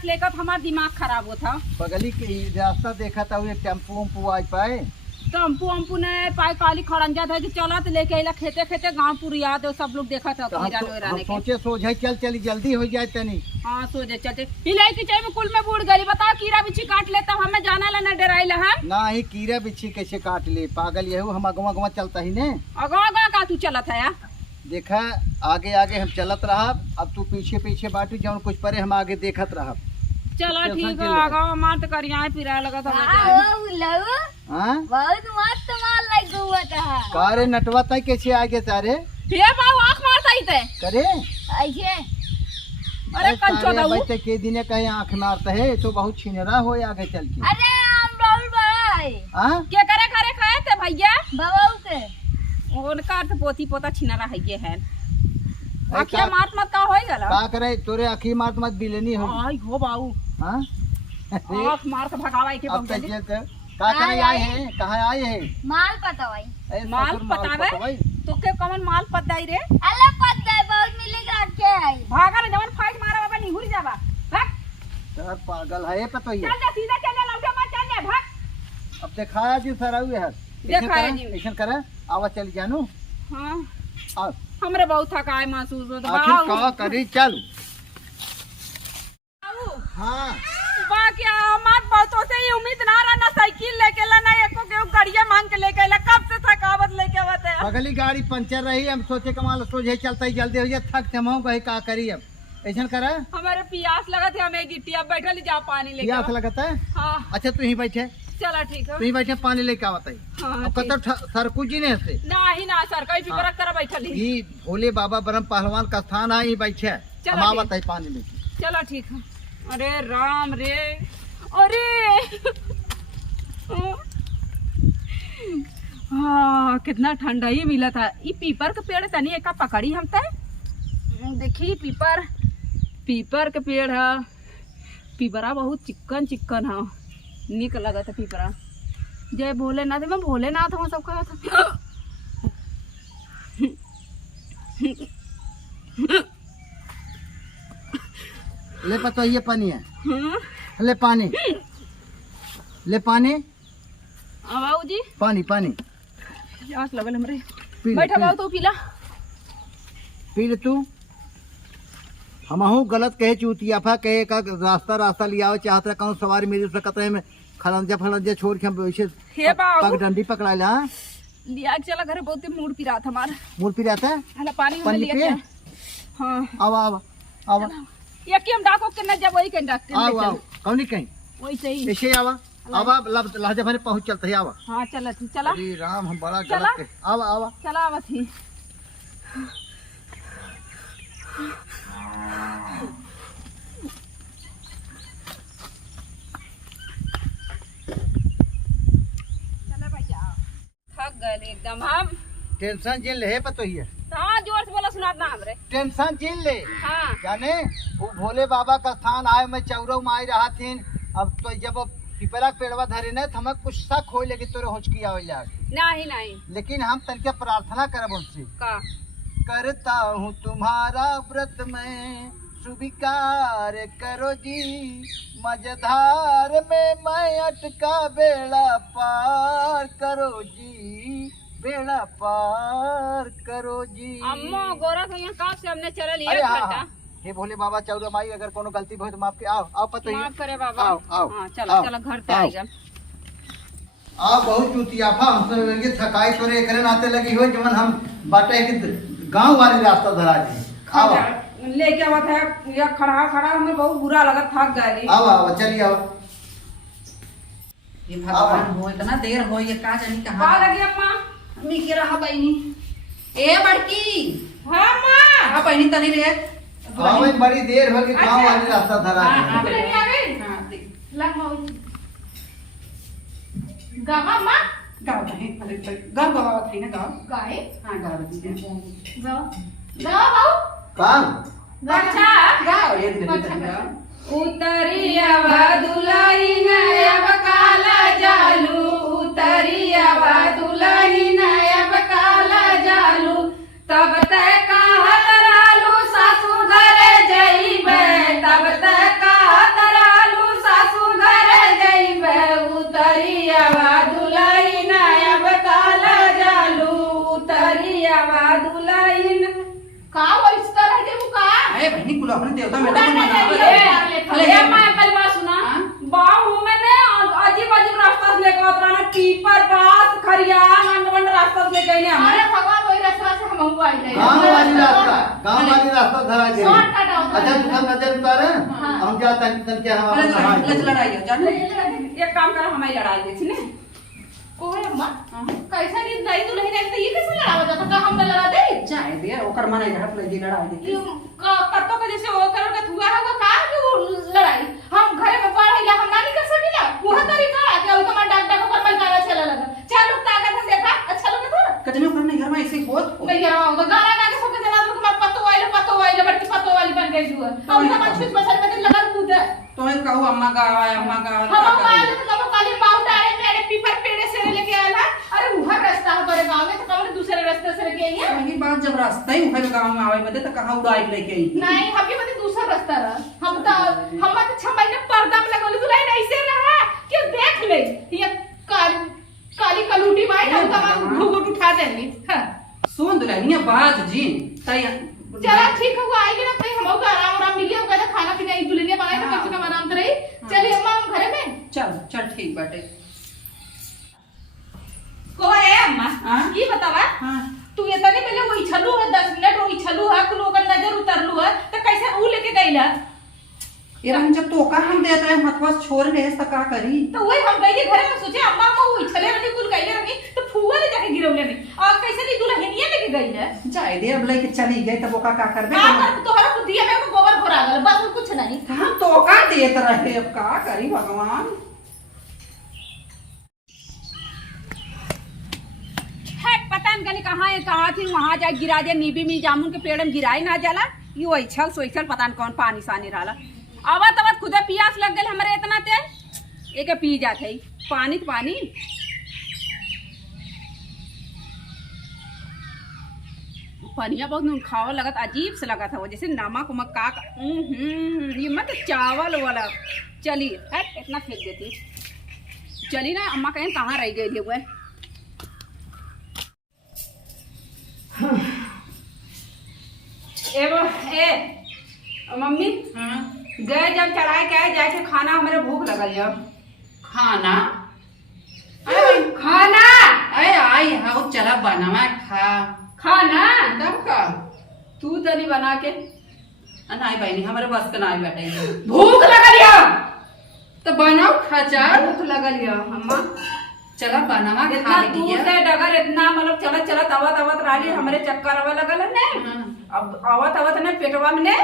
लेकर हमारा दिमाग खराब होता। बगली के रास्ता देखा था टेम्पू वम्पू आ पाए, टेम्पू वम्पू नहीं पाए, काली खड़ंजा था कि चला तो लेके अला खेते खेते गाँव पुरिया तो सब लोग देखा था। हम सोचे सोझे चल चली जल्दी हो जाए तनी। हाँ सोचे चलते हिलाई की चाय में कुल में बूढ़ गई। बताओ कीड़ा बिच्छी काट लेता हमें जाना ला न डराइला है ना ही कीड़ा बिच्छी कैसे काट ले पागल यही हम अगवा अगवा चलता ही ने। अगवा अगवा का तू चलत है यार? देखा आगे आगे हम चलत रहा, अब तू पीछे पीछे बाटू जौन कुछ परे हम आगे देखत रहा। चलो ठीक है आगा मार तो करिया पिरा लगा था। बहुत मस्त माल लग हुआ था। कारे नटवा तय कैसे आगे तारे हे बाबू आंख मारता ही थे करे ऐसे। अरे कंचो दाऊ बैठे के दिने कहीं आंख मारता है तो बहुत छिनरा हो आगे चल के। अरे हम बहुत बड़ा है। हां क्या करे करे खाए थे भैया बाबू के उनका तो पोती पोता छिनरा है ये है। आखिया मार मत का होई गला का करे तोरे आखी मार मत बिलेनी हो। आई हो बाऊ हां आंख मार के भगावाई के अब तक ये का करे आए हैं कहां आए हैं? माल पतावाई। माल पतावे तो के कमन माल पताई रे? अल्लाह पताई बहुत मिलेगा के आई। भागा ना जवन फाइट मारा बाबा निहुर जाबा भाग। सर पागल है पता ही चल जा सीधा चल जा लौटे मत चल जा भाग। अब दिखाया जी सर आउ है दिखाया जी ऐसा करे आवा चल जानू। हां आ हमरे बहुत थकाए महसूस होता। आखिर का करी चल। हां बा क्या मत बहुतों से ही उम्मीद ना रहा, ना साइकिल लेके ला ना एको के गाड़ियां मांग के लेके ला। कब से थकावत लेके आवत है? अगली गाड़ी पंचर रही हम सोचे कमाल सोझे चलता ही जल्दी हो जाए थक जमाऊ कहीं का करी। अब ऐसा करे हमारे प्यास लगा थे हमें गिट्टी अब बैठल ही जा पानी लेके। प्यास लगता है? हां अच्छा तू ही बैठे चला ठीक है तू ही बैठे पानी लेके आवत है। हां अब कत सरकू जी ने से नहीं ना सर कहीं फिकर कर बैठल ही। ये भोले बाबा ब्रह्म पहलवान का स्थान है, ही बैठे हम आवत है पानी लेके। चलो ठीक है। अरे राम रे अरे हाँ कितना ठंडा ही मिला था। ये पीपर के पेड़ तनी एक पकड़ी हम तय देखी पीपर पीपर के पेड़ है। पीपरा बहुत चिक्कन चिक्कन है, निक लगा था पीपरा। जय भोलेनाथ में भोलेनाथ हम सब कहा था। ले पता ये पानी है ले पानी ले पानी बाबू जी पानी पानी प्यास लगल हमरे। बैठा बाबू तो पीला पी ले तू। हमहू गलत कहे चूतियाफा कहे का रास्ता रास्ता लिया चाहत रहा कौन सवारी मिल सकत है में खलंजा फलंजा छोड़ के हम वैसे हे बाबू पग डंडी पकड़ा ला लिया चला घर बहुत मूड पिरा था हमारा। मूड पी रहता है हला पानी में लिया हां आवा आवा आवा ये कि हम डाको के न जब वही के डाक के आओ आओ कौन कहीं वही सही ऐसे आवा आवा लहजा भरे पहुंच चलते है आवा। हां चला थी चला अरे राम हम बड़ा गलत के आवा आवा चला आवा थी। चला भैया थक गए एकदम हम। टेंशन झेल ले पतो ही है। हां जोर से बोला सुना ना हमरे टेंशन झेल ले। हां जाने वो भोले बाबा का स्थान आए मैं चौरव में आई रहा थी। अब तो जब पिपरा पेड़वा धरे न हमें कुछ शक हो लगे तोरे होचकी आवे लाग नहीं नहीं लेकिन हम तनके प्रार्थना करब उनसे का करता हूँ तुम्हारा व्रत में स्वीकार करो जी मझधार में मैं अटका बेड़ा पार करो जी बेड़ा पार करो जी। अम्मो गोरा तो यहाँ कब से हमने चला लिया अरे हाँ, घंटा। हाँ। हे भोले बाबा चौरा माई अगर कोनो गलती हो तो माफ के आओ आओ पता ही माफ करे बाबा। आओ आओ हाँ चलो चलो घर पे आएगा। आ बहुत चुतियाफा हमसे लगे थकाई तोरे एकरे नाते लगी हो जवन हम बाटे के गांव वाली रास्ता धरा दी। आओ लेके आवा था या खड़ा खड़ा हमें बहुत बुरा लगा थक गए। आओ आओ चलिए आओ। ये भगवान हो इतना देर हो ये का जानी का कहां लगी अम्मा मी के रहा बहनी ए बड़की हां मां हां बहनी तनी रे हां भाई बड़ी देर हो गई गांव वाली रास्ता धरा हां दी। नहीं आ गई हां देख लग मां गावा मां गाँव है गाँव गाँव थे ना गाँव गाय हाँ गाँव थे गावा गावा बाऊ काम अच्छा गाँव एक दिन उतरियावा दुलहिन अब काला जालू, उतरियावा दुलहिन अब काला जालू, तब तक कहत रहलू सासू घरे जइबे, तब तक कहत रहलू सासू घरे जइबे, उतरियावा दुलहिन अब काला जालू, उतरियावा दुलहिन। का इस तरह के का अरे बहनी कुल अपने देवता में अरे मैं पहली बार सुना बाहू में ने अजीब अजीब रास्ता से लेकर उतरा ना, पीपर बास खरियान अंडवन रास्ता से लेकर आए अरे भगवान वही रास्ता से हम हुआ ही गांव वाली रास्ता धरा गई। शॉर्टकट होता अच्छा है। तुम नजर उतारे हम जा तन के हम लड़ाई है जान एक काम कर हमारी लड़ाई देखी ने ओए अम्मा कैसा नींद नहीं तो नहीं तो ये कैसे लड़ावा जाता का हम लड़ा दे जाए दे ओकर माने झड़प ले दी लड़ाई दे कत्तो के जैसे वो करो का हुआ होगा का कि वो लड़ाई हम घरे में पढ़ाई हम ना कर सकीला वो तरीका है कि उनका डाक डाक पर मलकाना चला लगा चल लोग ताकत से देखा अच्छा लगे तो कतने करने घर में ऐसे होत नहीं यार वो गाना गा के सबके जना तो मैं पत्तो वाले बड़की पत्तो वाली बन गई हुआ अब तो मन छुट बसर में लगा कूद तो मैं कहूं अम्मा गावा हम काले तो कब काले पाऊ डाले मेरे पीपर पेड़े से लेके आला अरे वहां रास्ता है बड़े गांव में तो कौन दूसरे रास्ते से लेके आई है वही बात जब रास्ता ही उहे गांव में आवे बदे तो कहां उड़ाई लेके आई नहीं हम भी बते दूसरा रास्ता रहा हम तो 6 महीने पर्दा में लगोली तू लाइन ऐसे रहा कि देख ले ये काली कलूटी माई हम तो घुघुट उठा देंगे हां सुन दुल्हनिया बात जी तैयार चला ठीक हुआ आएगी ना भाई हम आराम आराम मिलिए होगा तो खाना पीना एक दुल्हनिया बनाए तो कम से कम आराम तो रही चलिए अम्मा हम घरे में चल ठीक बाटे को है अम्मा हां ये बतावा हां तू ये तने पहले वही छलू है 10 मिनट वही छलू है कुल ओकर नजर उतरलू है तो कैसे ऊ लेके गईला ये हम जब तोका हम देत रहे हथवा छोड़ ले त का करी तो वही हम गई घरे में सोचे अम्मा को वही छले रही कुल गईले रही तो फुआ ले जाके गिरौले में और कैसे नहीं दुल्हनिया लेके गई है जाए दे अब लेके चली गई तब ओका का करबे हां कर तोहरा बुद्धिया में को गोबर भरा गल बस और कुछ नहीं हम तोका देत रहे अब का करी भगवान है पता न गली कहाँ है कहाँ थी वहाँ जाके गिरा दे नीबी में जामुन के पेड़ में गिराई ना जाला ये वही छल सोचल पता न कौन पानी सानी रहला आवत आवत खुदे पियास लग गई हमारे इतना तेज एक पी जाते पानी तो पानी पनिया बहुत नून खावा लगत अजीब से लगा था वो जैसे नमक उमक का ये मत चावल वाला चली है इतना फेंक देती चली ना अम्मा कहीं कहाँ रह गई हुए ए मम्मी गए जब चढ़ाए के आए जाके खाना हमारे भूख लगल जब खाना खाना अरे आई हाउ चला बनावा खा खाना तब का तू तनी बना के नहीं बहनी हमारे बस का नहीं बैठे भूख लगल तो बनाओ खा जा भूख लगल अम्मा चला बनावा इतना खा दूर लिया से डगर इतना मतलब चलत चलत आवत आवत राली हमारे चक्कर आवे लगल है ने अब आवत आवत ने पेटवा में ने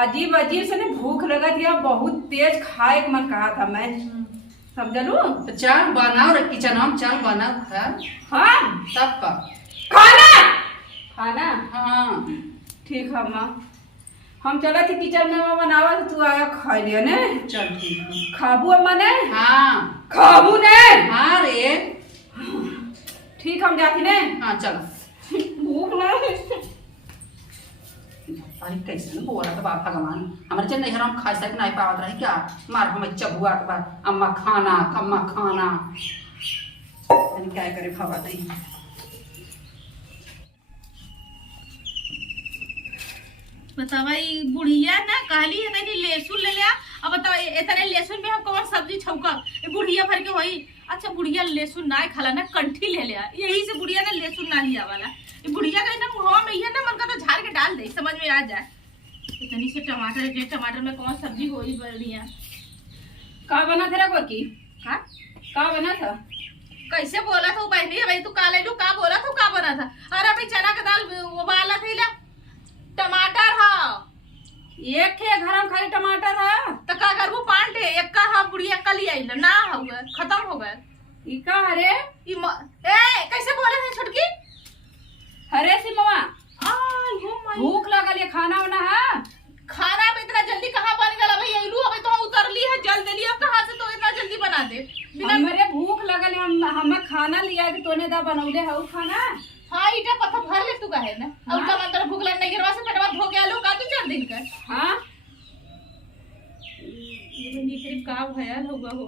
अजीब अजीब से ने भूख लगत या बहुत तेज खाए के मन कहा था मैं समझलू तो चल बनाओ रे किचन हम चल बनाओ खा हाँ तब का खाना खाना हाँ ठीक है अम्मा हम चला थी किचन में बनावा तो तू आया खा लिया ने चल ठीक है खाबू अम्मा ने हाँ खाबू ने हाँ रे ठीक हम जाती ने हाँ चलो भूख नहीं अरे कैसे न बोला तो बाप भगवान हमारे चल नहीं हम खा सक नहीं पावत रही क्या मार हमें चबुआ के बाद अम्मा खाना क्या करे खवा नहीं बतावा ई बुढ़िया ना काली है तनी लहसुन ले लिया अब बताओ इतने लहसुन में हम कौन सब्जी छौका ये बुढ़िया भर के वही अच्छा बुढ़िया लहसुन ना खाला ना कंठी ले लिया यही से बुढ़िया ना लहसुन ना लिया वाला ये बुढ़िया का ना मुंह में ये ना मन का तो झाड़ के डाल दे समझ में आ जाए इतनी से टमाटर में कौन सब्जी होई बढ़िया का बना तेरा गोरकी हाँ का बना था कैसे बोला था बहनी भाई तू काले लू का बोला था का बना था अरे भाई चना का दाल उबाला था टमाटर हाँ एक के घर में खाली टमाटर है तो का करबू पांटे एक का हाँ बुढ़िया कल ही आई ना हुआ खत्म हो गए ई का हरे ए कैसे बोले थे छुटकी हरे सी मवा आई हो माई भूख लगल है खाना वाना है खाना में इतना जल्दी कहाँ बन गया भाई आइलू तोने दा बनौले हऊ खाना। हाँ ईटा पत्थर भर ले तू काहे ना और का मंतर भूख लग नहीं गिरवा से पेटवा धो के आलू का तू 4 दिन का। हाँ ये नीचे का भयाल होगा हो।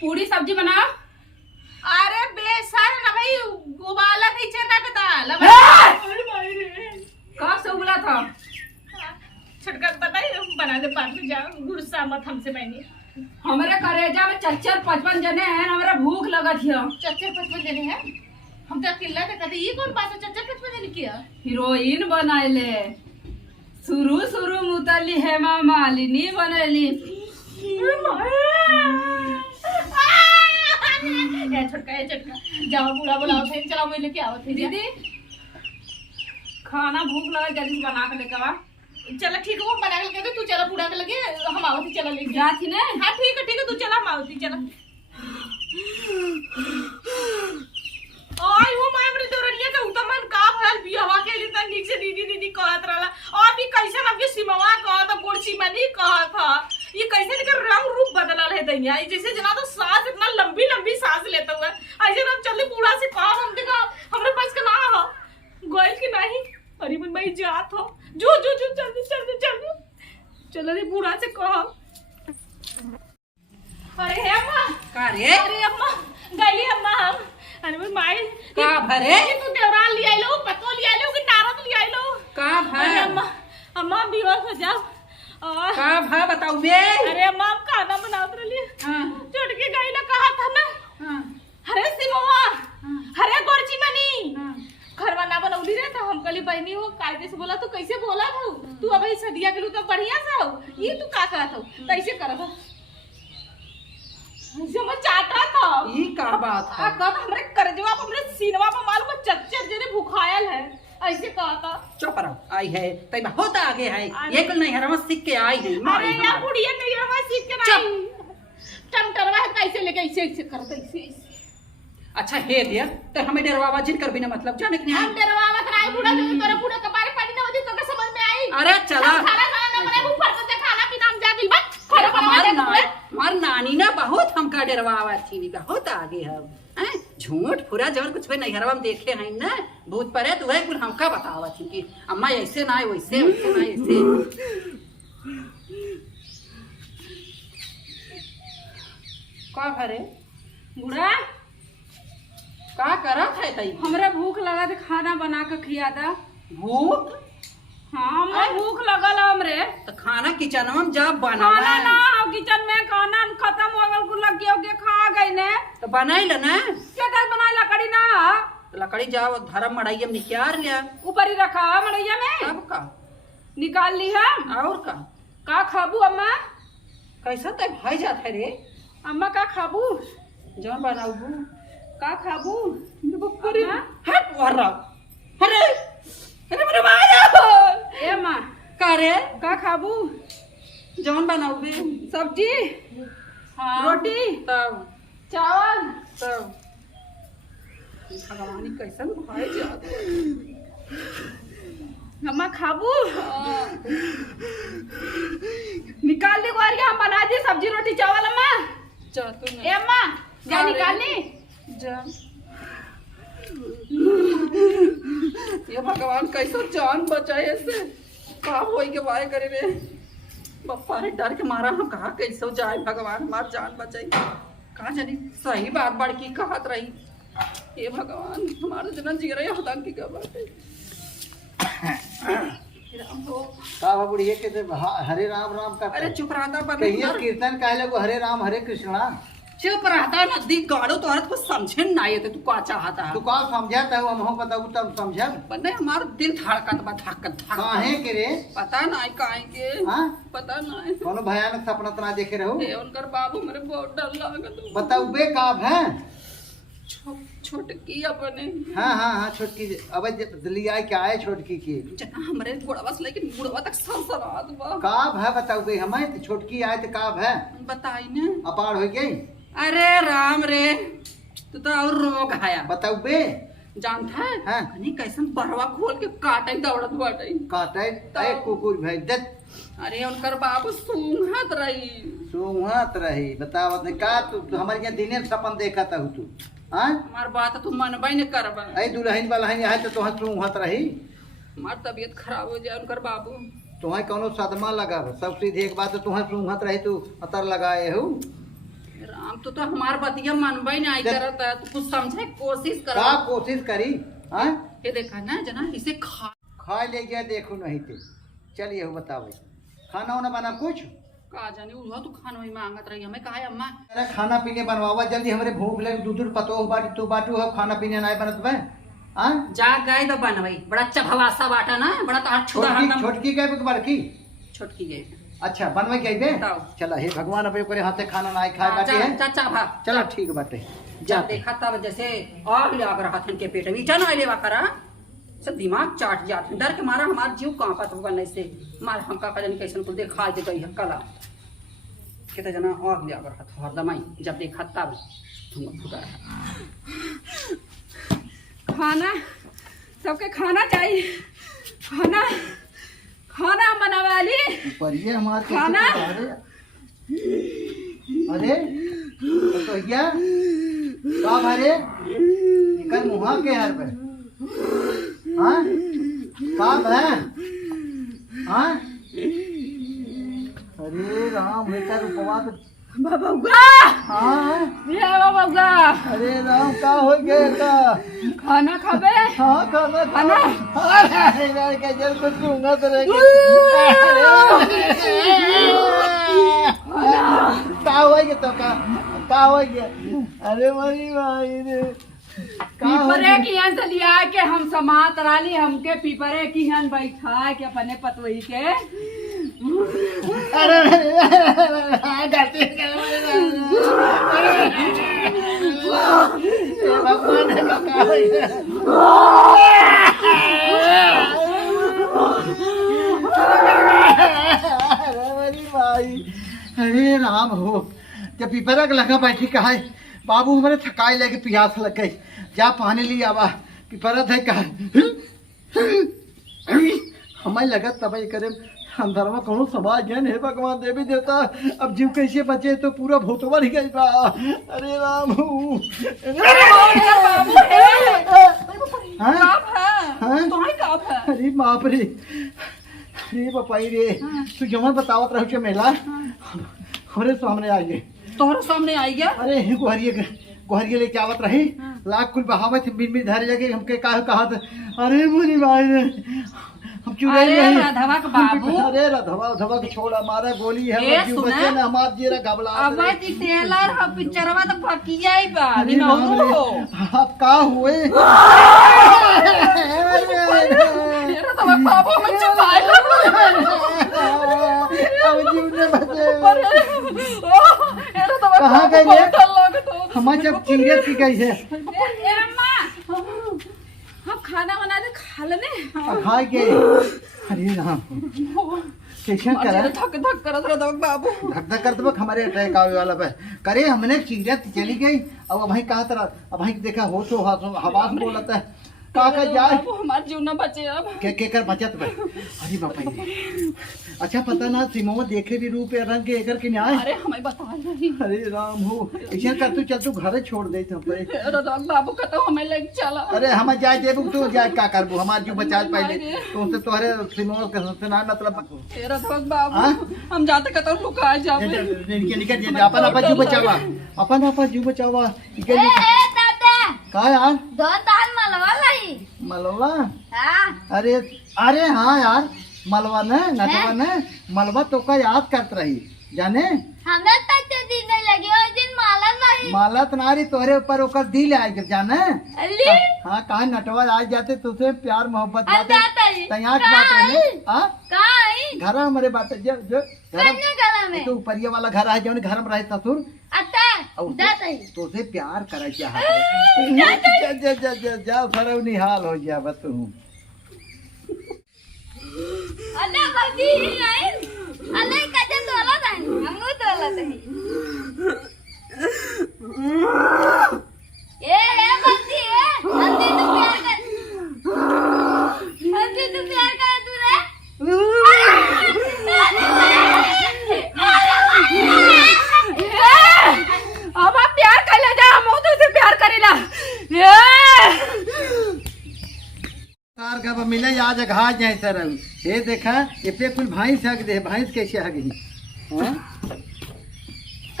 पूरी सब्जी बनाओ। अरे बेसन ना भाई उबाला नहीं चना का दाल। अरे भाई रे कब से उबला था? छटका पता है बना दे पास में जा गुस्सा मत हमसे मैंने। हमारे करेजा में 4-55 जने हैं, हमारा भूख लगत है। 4-55 जने हैं हम तो अकेला था कहते ये कौन बात है 4-55 जने किया। हीरोइन बनाइले शुरू मुतली हेमा मालिनी बनैली। ये छटका जाओ बूढ़ा बुलाओ थे चलाओ मैं लेके आओ थे दीदी खाना भूख लगा जल्दी से बना के लेकर आ। चलो ठीक है वो बना के लेके तू चला बूढ़ा के लगे हम आवती चला लेके जा थी ने। हाँ ठीक है तू चला हम आवती चला। आई वो मैं अपने दौरनिया के उतमन का भल बियाह के लिए इतना निक से दीदी कहत रहला और भी कैसे हमके सिमवा कहत गोड़ची मनी कहत था ये कैसे लेकर रंग रूप बदलल है दैया जैसे जना तो सांस इतना लंबी सांस लेता हुआ ऐसे हम चल बूढ़ा से कहा हम देखा हमरे पास का ना हो गोल की नहीं अरे मन भाई जात हो जो चल चलो रे बूढ़ा से कहा। अरे हे अम्मा का रे अरे अम्मा गईली अम्मा हम अरे मैं माई का भरे तू देवरान ले आइलो पतो ले आइलो कि नारद ले आइलो का अरे भर अम्मा अम्मा बेहोश हो जाओ और का भर बताऊ बे। अरे अम्मा हम खाना बनावत रही हाँ चुटकी गई ना कहा था ना हाँ अरे सिमवा अरे गोरची बनी घरवा ना बनौली रे तो हम कली बहनी हो कायदे से बोला तो कैसे बोला था तू अब सदिया के लू तो बढ़िया से हो ये तू का कहत हो कैसे करत हो समझ चाटा था ई का बात है कब हमरे करजवा पर हमरे सीनवा पर मालूम चच्चर जने भुखायल है ऐसे कहा था। चुप रहो आई है तई बहुत आगे है ये कुल नहीं हरम सीख के आई है अरे यार बुढ़िया नहीं रवा सीख के नहीं टमटरवा है कैसे लेके ऐसे करते ऐसे अच्छा हे दिया तो हमें डरवावा जिन कर बिना मतलब जाने के हम नहीं डरवावा कराए बूढ़ा जो तोरा बूढ़ा कपारे पानी ना होती तो समझ में आई। अरे चला खाना ना बने ऊपर से खाना पीना हम जा दिल बस खाना हमार नानी ना बहुत हमका डरवावा थी बहुत आगे है हैं झूठ पूरा जवन कुछ नहीं हरवा में देखे हैं ना भूत परे तो वह कुल हमका बतावा थी कि अम्मा ऐसे ना वैसे ना ऐसे का भरे बूढ़ा का करत है तई हमरा भूख लगा तो खाना बना के खिया दा। भूख हाँ हमरा भूख लगल हमरे। तो खाना किचन में जब बना खाना ना हो किचन में खाना खत्म हो गल कुल लगे होके खा गई ने तो बनाई ल ना क्या दस बनाए लकड़ी ना तो लकड़ी जाओ धर्म मड़ाइया में निकाल लिया ऊपर ही रखा मड़ैया में अब का निकाल ली है। और का खाबू अम्मा? कैसा तय भाई जात है रे अम्मा का खाबू? जौन बनाऊ का खाबू? अरे हट वरा अरे अरे मेरे माया ए माँ का रे का खाबू? जौन बनाऊ बे सब्जी हाँ रोटी तब चावल तब भगवानी कैसन भाई जात अम्मा खाबू? निकाल ली गोरिया हम बना दी सब्जी रोटी चावल अम्मा। जा तू ए अम्मा जा निकाल ली जा ये भगवान कैसे जान बचाए से का होई के बाय करे रे बप्पा रे डर के मारा हम कहा कैसे जाए भगवान हमार जान बचाई कहा जानी सही बात बड़की कहत रही ये भगवान हमारे जना जी रहे हदान की क्या बात है राम हो का बुढ़िया के तो हरे राम राम का अरे चुप रहता पर कहिए कीर्तन काहे लगो हरे राम हरे कृष्णा चुप रहता नदी गाड़ो तो अर्थ को समझे ना ये तू का चाहता है तू का समझाता है हम बताऊ तब समझब बने हमारा दिल धड़कत बा धड़कत काहे के रे पता नहीं काहे के हां पता नहीं कोनो भयानक सपना तना देखे रहू ए उनकर बाबू मेरे बहुत डर लागत बताऊ बे का है छोटकी अपने हाँ हाँ हाँ छोटकी अब दिल्ली आए क्या आए छोटकी की जना हमरे बुढ़वा से लेकिन बुढ़वा तक सरसरात बा काब है बताऊ गई हमें तो छोटकी आए तो काब है बताई ने अपार हो गई अरे राम रे तू तो और रोग आया बताऊ बे जानता है हाँ। कहीं कैसन बरवा खोल के काटे दौड़त बाटे काटे एक कुकुर भेज दे अरे उनकर बाबू सूंघत रही सुहत रही बतावत नहीं का तू हमारे यहाँ दिने सपन देखा था तू हाँ हमार बात तो मनबई न करबा। ऐ दुल्हन वाला है तो तुहाँ सुहत रही हमार तबीयत खराब हो जाए उनकर बाबू। तुम्हें कोनो सदमा लगा सब सीधे एक बात तुहाँ सुहत रही तू अतर लगाए हो राम तो हमार बतिया मनबई न आई करत है, तू कुछ समझे कोशिश कर। का कोशिश करी हाँ ये देखा ना जना इसे खा ले गया देखो नहीं थे चलिए हो बताओ खाना वाना बना कुछ का जाने उल्हा तू खाना ही मांगत रही हमें कहा अम्मा। अरे खाना पीने बनवावा जल्दी हमारे भूख लगे दूध पतो बाटी तू बाटू हो खाना पीने नहीं बनत बे हाँ जा गए तो बनवाई बड़ा अच्छा भवासा बाटा ना बड़ा तो छोटा छोटकी गए बड़की छोटकी गए। अच्छा बनवा गई बे बताओ। चला हे भगवान अब करे हाथे खाना ना खाए बाटे है चाचा भा चलो ठीक बाटे जा देखा तब जैसे आग लग रहा था इनके पेट में इटा ना लेवा करा सब दिमाग चाट जात डर के मारा हमार जीव कांपत बनने से मार हम का जाने कैसन को देखा दे गई है कला कितना जना आग लग रहा था हरदमाई जब देखा तब तुम फुटा खाना सबके खाना चाहिए खाना खाना बनवाली परिए हमारे खाना? अरे तो क्या का भरे कर मुहा के हर पे हाँ का है हाँ अरे राम बेटा उपवास बाबा हाँ ये बाबा अरे राम का हो गया का खाना खाबे हाँ खाना खाना? अरे यार क्या जल कुछ दूंगा तो का हो गया तो का हो गया अरे मरी भाई रे पीपरे की हन से लिया के हम समात राली हमके पीपरे की हन बैठा के अपने पतवही के अरे डरते भगवान का अरे भाई अरे राम हो जब पीपरा का लगा बैठी कहा है बाबू हमारे थकाई लगे प्यास लग गई जा पानी लिया आवा पीपरा थे कहा हमें लगा तबाही करे अंदर में कौन समाज जन है भगवान देवी देवता अब जीव कैसे बचे तो पूरा भूतवा ही गई बा अरे राम अरे बाप रे अरे बापाई रे तू जमन बतावत रहो मेला हमारे सामने आ गए तोहरे सामने आई गया। अरे गोहरिये लेके आवत रही लाख कुल बहावत बिन बिन धरे लगे हमके कहा था अरे मुझे भाई रे हम चुराई नहीं राधवा के बाबू अरे राधवा के छोड़ हमारा गोली है ए, जीव सुना? बचे ना हमार जीरा घबला अब ती टेलर हम पिक्चरवा तो फकिया ही बा अरे निमो बाप रे, आप का हुए तेरा तो बाबू में छुपाए अब जीव ने बचे तेरा तो कहाँ गए ये? ये हमारे जब चिंगेर की गई है ए अम्मा हम खाना बना दे खा लेने अब खाए के अरे राम कैसे करा धक धक करत रह बाबू धक धक करते वक्त हमारे अटैक आवे वाला पे करे हमने चिंगेर चली गई अब वहीं कहा तरह अब वहीं देखा हो तो हवास बोलता है का जाए हमार जीव न बचे अब के कर बचत बे अरे बापा रे अच्छा पता ना सिमो देखे भी रूप रंग के एकर के न्याय अरे हमें बता नहीं अरे राम हो ऐसा कर तू चल तू घर छोड़ दे हम पे बाबू का तो हमें लग चला अरे हम जाए देबू तू जाए का करबू हमार जीव बचा पहले तो से तोहरे सिमो के ना मतलब तेरा तो बाबू हम जाते का तो लुका जावे निकल अपन जीव बचावा अपन जीव बचावा निकल का यार दो दाल मलवा लाई मलवा हाँ अरे अरे हाँ यार मलवा ने नटवा ने मलवा तो का याद करत रही जाने हमें तक दिन लगे उस दिन माला नहीं माला तनारी तोहरे ऊपर ओकर दिल आए जब जाने अली हाँ कहा नटवा आ जाते तुझसे प्यार मोहब्बत जाता ही तैयार बात है हाँ काई घर हमारे बात है जो कन्या गला में तो ऊपरिया वाला घर है जो घर में रहे ससुर अच्छा जाता ही तुझे प्यार करे चाहते जा सरव निहाल हो जा तू अल्लाह बाजी नहीं अल्लाह कजे तोला नहीं हमको तोला नहीं ए बाजी अंधी तू प्यार कर तू रे कब मिले आज घास जाए सर ये देखा ये पे कुल भैंस हक दे भैंस कैसे हक गई हैं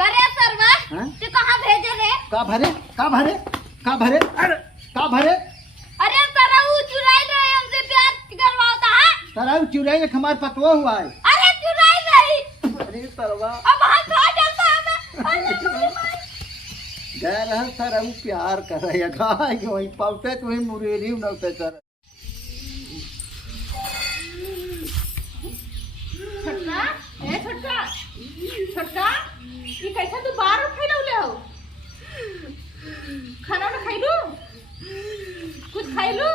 करे सरवा हाँ? तू कहाँ भेजे रे? का भरे का भरे का भरे अरे का भरे अरे सारा वो चुराई रहे हमसे प्यार करवाता है। तारा चुराई ने हमार पतवा हुआ है अरे चुराई नहीं अरे सरवा अब हाथ खा जाता है मैं। अरे गए रह सर प्यार कर रहा है गाय के वही पावते तो वही मुरेरी नौते सर छोटका ए छोटका छोटका ये कैसा तू बाहर फैलौले हो? खाना ना खाइलू? कुछ खाइलू?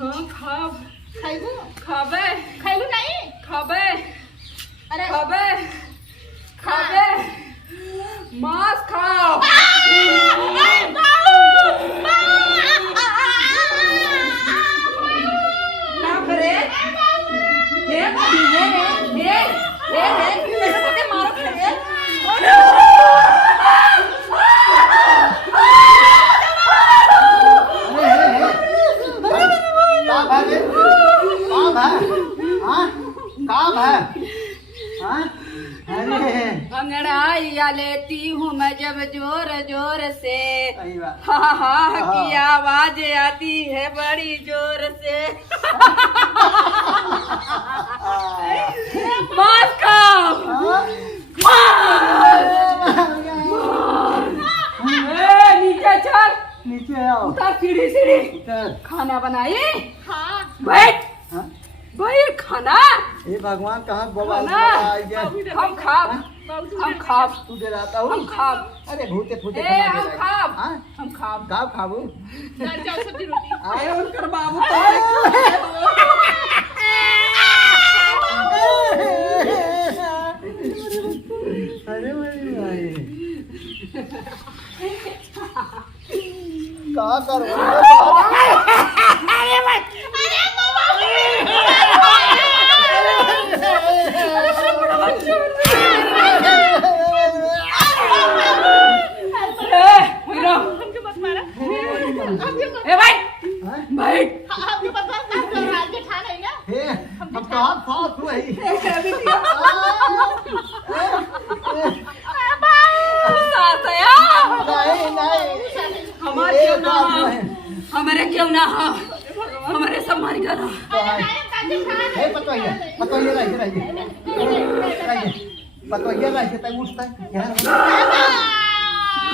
हाँ खाब खाइबू? खाबे खाइलू नहीं? खाबे अरे खाबे खाबे मांस खाओ ना करे हे कैसे करके मारो करे का भागे का भाग हाँ का भाग हाँ अरे अंगड़ाइया लेती हूँ मैं जब जोर जोर से सही बात हाँ हाँ की आवाज आती है बड़ी जोर से मांस खाओ ए, नीचे चल नीचे आओ उतर सीढ़ी सीढ़ी उतर खाना बनाई हाँ बैठ हाँ भाई खाना ये भगवान कहाँ बवाल खाना आई गया हम खाब हम खाब तू डराता हूँ हम खाब अरे भूते फूटे ए खा हम दे खाब हाँ हम खाब गाँव खाबू दाल चावल सब्जी रोटी आए उनकर बाबू तो अरे मेरी भाई का करो हमके मत मारा ए भाई हाँ? भाई हमके पता है राज के ठान है ना हे हम कहाँ साथ हुए सासया नहीं नहीं हमारे क्यों ना हो हमारे क्यों ना हो हमारे सब मार गया हे पतोहिया पतोहिया रहिए पतोहिया रहिए तय उठता है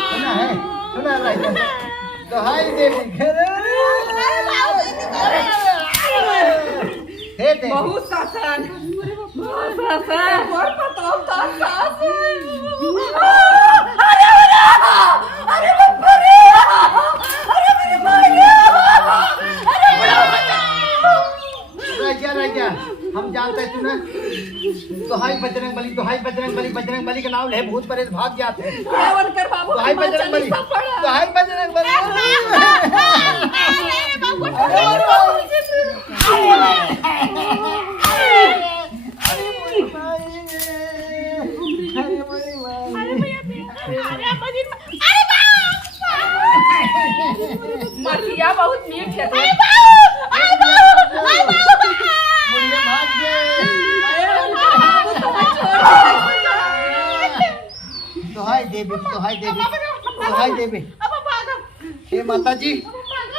सुना है सुना रहिए दोहाई देवी घेरे हे दे बहुत शासन बहुत शासन और पता होता शासन अरे बाप रे अरे मेरे भाई राजा राजा हम जानते हैं तूने दोहाई बजरंग बली का नाम ले भूत परेश भाग जाते हैं रावण कर बाबू दोहाई बजरंग बली मछलियाँ बहुत मीठ है मुड़िया भाग गए दोहाई देवी हे माता जी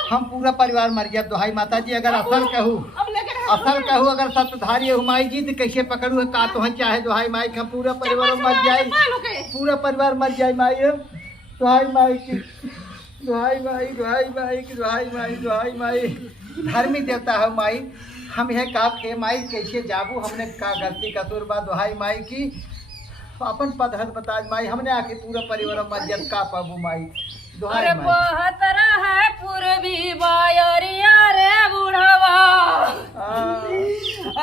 हम पूरा परिवार मर गया दोहाई माता जी अगर असल कहूँ अगर सत्यधारी हुमाई जी तो कैसे पकड़ू का तो चाहे दोहाई माई का पूरा परिवार मर जाए पूरा परिवार मर जाए माई दोहाई माई की दोहाई माई धर्मी देवता है माई हम यह का के माई कैसे जाबू हमने का गलती कसूर बा दोहाई माई की अपन पदहत बता माई हमने आके पूरा परिवार मस्जिद का पाबू माई दोहाई अरे माई बहुत है पूर्वी बायरिया रे बुढ़वा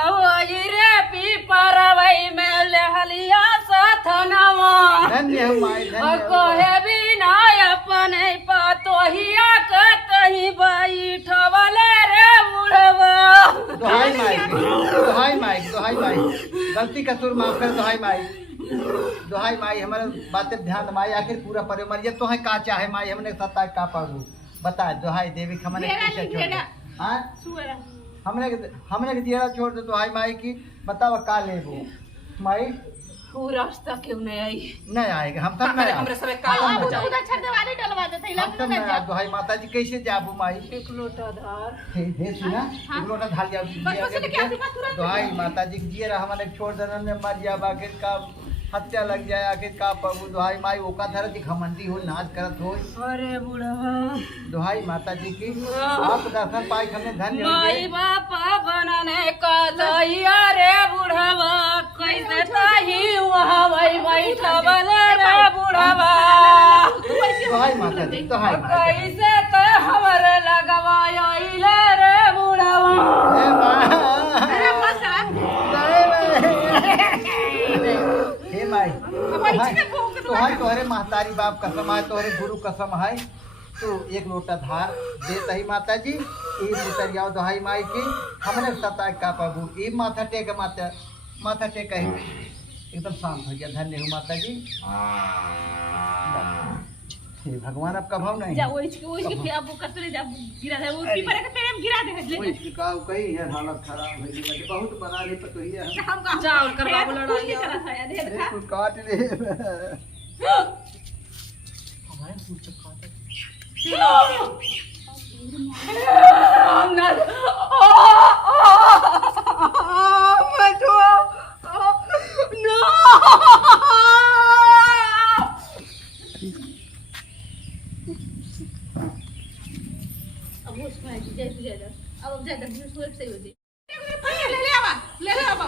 अब रे पीपर वही में लहलिया साथनवा धन्य हो माई और धन्य कहे भी ना अपने पतोहिया कतही बैठवले रे बुढ़वा दोहाई माई गलती कसूर माफ कर दोहाई माई हमारे बातें ध्यान माई आखिर पूरा परिवार ये तो है का चाहे माई हमने सत्ता का पाबू बता दोहाई देवी हमने कैसे छोड़ हाँ सुअरा हमने के दिया छोड़ दे तो हाई माई की बतावा का लेबो माई वो रास्ता क्यों नहीं आई? नहीं आएगा हम सब नहीं हमरे आए सबे काला अब हो जाए उधर छत वाले डलवा देते हम सब नहीं आए दुहाई माता जी कैसे जाबू माई एक लोटा धार हे सुना एक लोटा ढाल जाओ बस से क्या आती बात तुरंत दुहाई माता जी की जिए रहा हमने छोड़ देना ने मर जा आखिर का हत्या लग जाए आखिर का प्रभु दुहाई माई ओका धर दी घमंडी हो नाच करत हो अरे बूढ़ा दुहाई माता जी की आप दर्शन पाई हमने धन्य हो माई गए। बापा बनाने का दैया रे बुढ़ावा कैसे ताही वहाँ वही बैठवल रे बुढ़ावा दुहाई माता जी दुहाई माता जी। कैसे तो हमरे लगवाइले रे बुढ़ावा हे माँ अरे बस हे माई हमारी चिकन भोग के तोहरे तोहरे महतारी बाप कसम है तोहरे गुरु कसम है तो एक लोटा धार दे तही माता जी ई मुतरियाओ दोहाई माई की हमने सता का प्रभु ई माथा टेक माथा टेक एकदम शांत हो गया धन्य हो माता जी हे भगवान आपका भाव नहीं जा वो इसके फिर अब वो करते रहे जा गिरा दे वो पीपर के पेड़ में गिरा दे ले कोई शिकाव कही है हालत खराब है जी बहुत बना रही पर तो ही है हम का चावल कर बाबू लड़ाई लड़ाई करा था यार देख अरे था तू काट ले हमारे पूछ काट अब वो उसमें जय अब जय दर्शन सोए सही हो जाए ले ले आवा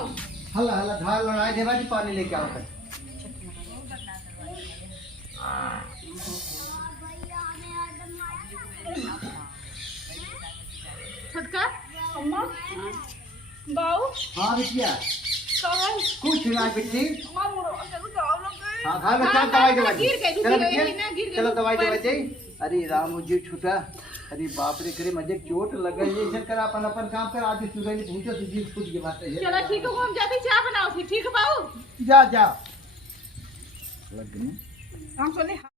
हल्ला हल्ला धार लड़ाई देवा जी पानी लेके आओ कर छोटका अम्मा बाऊ हाँ बिटिया कौन कुछ ना बिट्टी अम्मा मुड़ो चलो जाओ लोग हाँ खा लो चल दवाई दवा गिर गई, चलो गिर गई, बिटिया ना, गिर गई, चलो दवाई ऊपर। दवा दे अरे राम जी छूटा अरे बाप रे करे मजे चोट लग गई जैसे कर अपन अपन काम कर आज सुबह ने पूछो तो जी खुद की बात है चलो ठीक है हम जाते चाय बनाओ फिर ठीक है बाऊ जा जा लग गई हम सोने